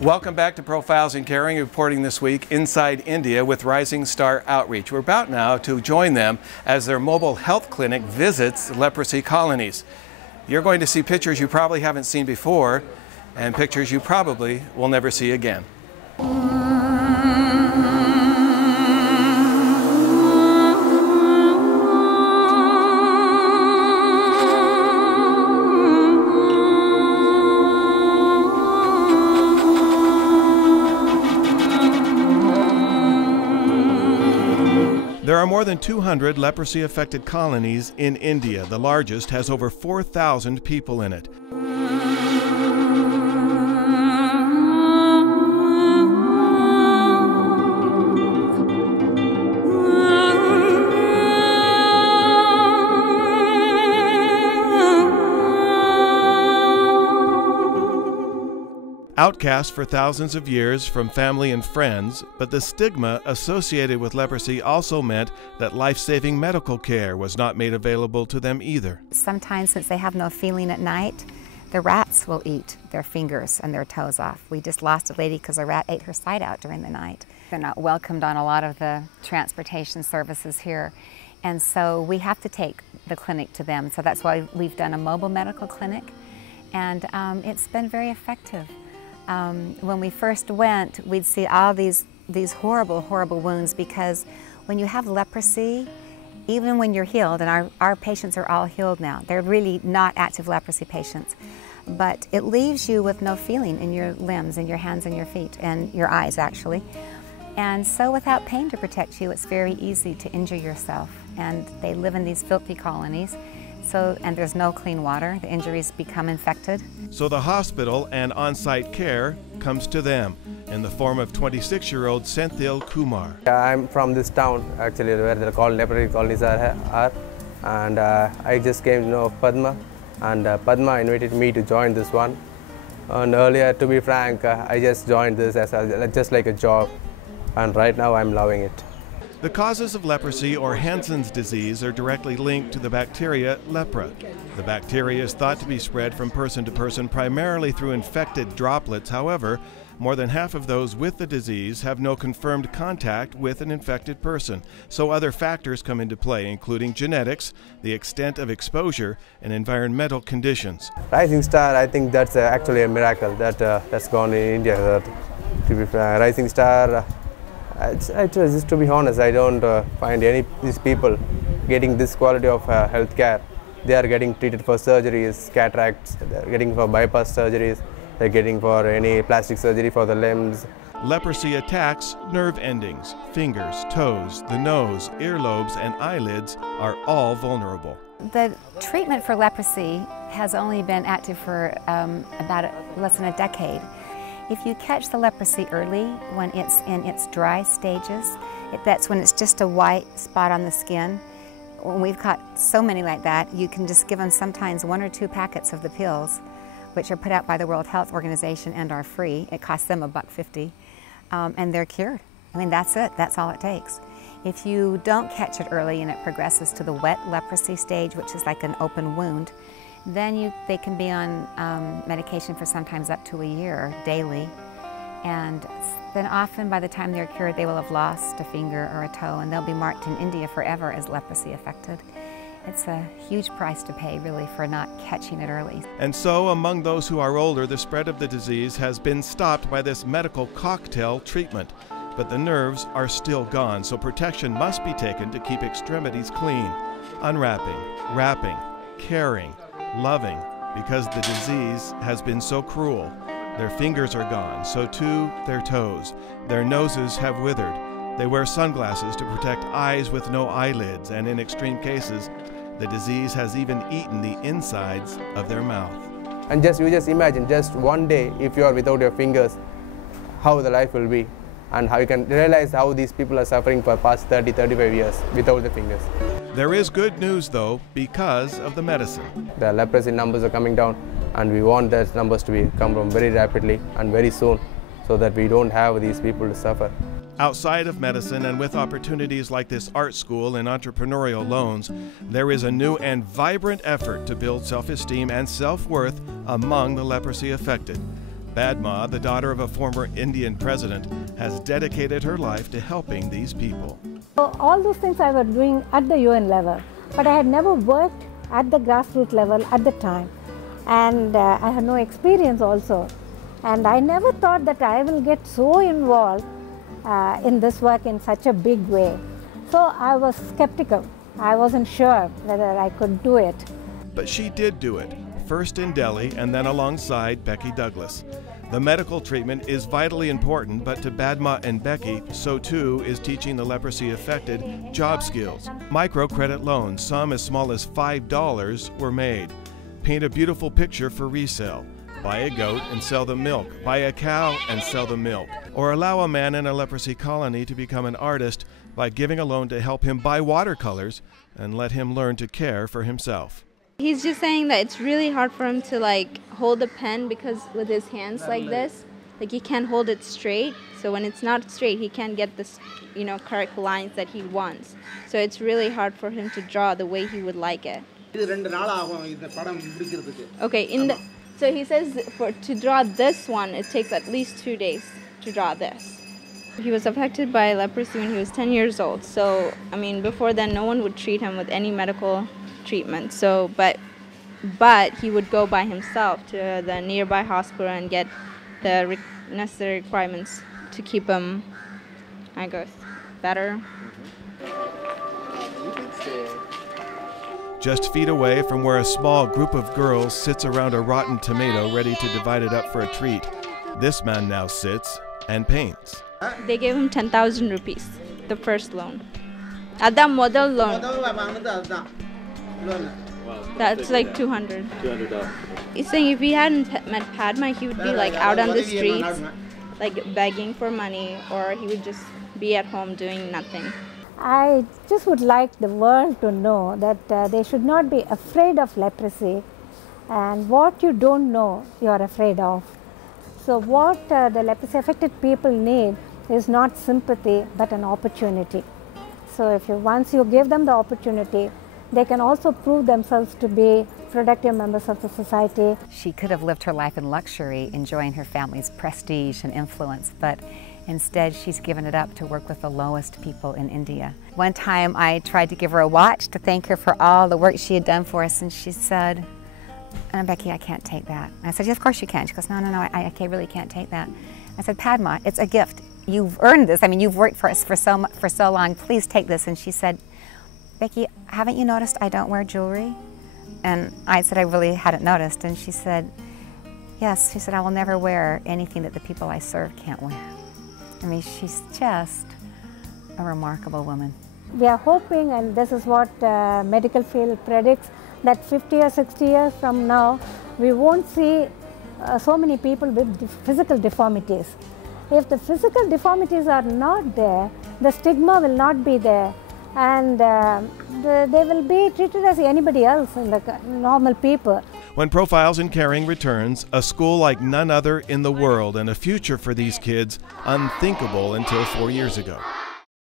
Welcome back to Profiles in Caring, reporting this week inside India with Rising Star Outreach. We're about now to join them as their mobile health clinic visits leprosy colonies. You're going to see pictures you probably haven't seen before and pictures you probably will never see again. There are more than 200 leprosy-affected colonies in India. The largest has over 4,000 people in it. Outcast for thousands of years from family and friends, but the stigma associated with leprosy also meant that life-saving medical care was not made available to them either. Sometimes, since they have no feeling at night, the rats will eat their fingers and their toes off. We just lost a lady because a rat ate her side out during the night. They're not welcomed on a lot of the transportation services here, and so we have to take the clinic to them. So that's why we've done a mobile medical clinic, and it's been very effective. When we first went, we'd see all these horrible, horrible wounds, because when you have leprosy, even when you're healed, and our patients are all healed now, they're really not active leprosy patients, but it leaves you with no feeling in your limbs, in your hands and your feet, and your eyes actually. And so without pain to protect you, it's very easy to injure yourself. And they live in these filthy colonies. And there's no clean water, the injuries become infected. So the hospital and on-site care comes to them in the form of 26-year-old Senthil Kumar. I'm from this town, actually, where they're called leprosy colonies are. And I just came to know of Padma, and Padma invited me to join this one. And earlier, to be frank, I just joined this as just like a job, and right now I'm loving it. The causes of leprosy, or Hansen's disease, are directly linked to the bacteria lepra. The bacteria is thought to be spread from person to person primarily through infected droplets. However, more than half of those with the disease have no confirmed contact with an infected person. So other factors come into play, including genetics, the extent of exposure, and environmental conditions. Rising Star, I think that's actually a miracle that's gone in India. To be frank, Rising Star. Just to be honest, I don't find any of these people getting this quality of health care. They are getting treated for surgeries, cataracts, they are getting for bypass surgeries, they are getting for any plastic surgery for the limbs. Leprosy attacks nerve endings, fingers, toes, the nose, earlobes, and eyelids are all vulnerable. The treatment for leprosy has only been active for about less than a decade. If you catch the leprosy early, when it's in its dry stages, that's when it's just a white spot on the skin. When we've caught so many like that, you can just give them sometimes 1 or 2 packets of the pills, which are put out by the World Health Organization and are free. It costs them $1.50, and they're cured. I mean, that's it. That's all it takes. If you don't catch it early and it progresses to the wet leprosy stage, which is like an open wound, then they can be on medication for sometimes up to a year daily, and then often by the time they're cured they will have lost a finger or a toe, and they'll be marked in India forever as leprosy affected. It's a huge price to pay, really, for not catching it early. And so among those who are older, the spread of the disease has been stopped by this medical cocktail treatment. But the nerves are still gone, so protection must be taken to keep extremities clean. Unwrapping, wrapping, caring, loving, because the disease has been so cruel. Their fingers are gone, so too their toes. Their noses have withered. They wear sunglasses to protect eyes with no eyelids, and in extreme cases, the disease has even eaten the insides of their mouth. And you just imagine, just one day, if you are without your fingers, how the life will be, and how you can realize how these people are suffering for past 30, 35 years without the fingers. There is good news, though, because of the medicine. The leprosy numbers are coming down, and we want those numbers to come down very rapidly and very soon, so that we don't have these people to suffer. Outside of medicine, and with opportunities like this art school and entrepreneurial loans, there is a new and vibrant effort to build self-esteem and self-worth among the leprosy affected. Badma, the daughter of a former Indian president, has dedicated her life to helping these people. So all those things I was doing at the UN level, but I had never worked at the grassroots level at the time, and I had no experience also, and I never thought that I will get so involved in this work in such a big way. So I was skeptical. I wasn't sure whether I could do it. But she did do it, first in Delhi and then alongside Becky Douglas. The medical treatment is vitally important, but to Badma and Becky, so too is teaching the leprosy-affected job skills. Microcredit loans, some as small as $5, were made. Paint a beautiful picture for resale. Buy a goat and sell the milk. Buy a cow and sell the milk. Or allow a man in a leprosy colony to become an artist by giving a loan to help him buy watercolors and let him learn to care for himself. He's just saying that it's really hard for him to hold a pen because with his hands like this, he can't hold it straight. So when it's not straight, he can't get this, correct lines that he wants. So it's really hard for him to draw the way he would like it. Okay, so he says to draw this one, it takes at least 2 days to draw this. He was affected by leprosy when he was 10 years old. So, before then, no one would treat him with any medical treatment. So, but he would go by himself to the nearby hospital and get the necessary requirements to keep him, I guess, better. Just feet away from where a small group of girls sits around a rotten tomato ready to divide it up for a treat, this man now sits and paints. They gave him 10,000 rupees, the first loan. Ada model loan. That's like $200. He's saying if he hadn't met Padma, he would be out on the streets, begging for money, or he would just be at home doing nothing. I just would like the world to know that they should not be afraid of leprosy, and what you don't know, you're afraid of. So what the leprosy affected people need is not sympathy, but an opportunity. So once you give them the opportunity, they can also prove themselves to be productive members of the society. She could have lived her life in luxury, enjoying her family's prestige and influence, but instead she's given it up to work with the lowest people in India. One time I tried to give her a watch to thank her for all the work she had done for us, and she said, Becky, I can't take that. And I said, yeah, of course you can. She goes, no, I really can't take that. I said, Padma, it's a gift. You've earned this. You've worked for us for so long. Please take this. And she said, Becky, haven't you noticed I don't wear jewelry? And I said, I really hadn't noticed. And she said, yes. She said, I will never wear anything that the people I serve can't wear. She's just a remarkable woman. We are hoping, and this is what medical field predicts, that 50 or 60 years from now, we won't see so many people with physical deformities. If the physical deformities are not there, the stigma will not be there, and they will be treated as anybody else, like normal people. When Profiles in Caring returns, a school like none other in the world and a future for these kids unthinkable until 4 years ago.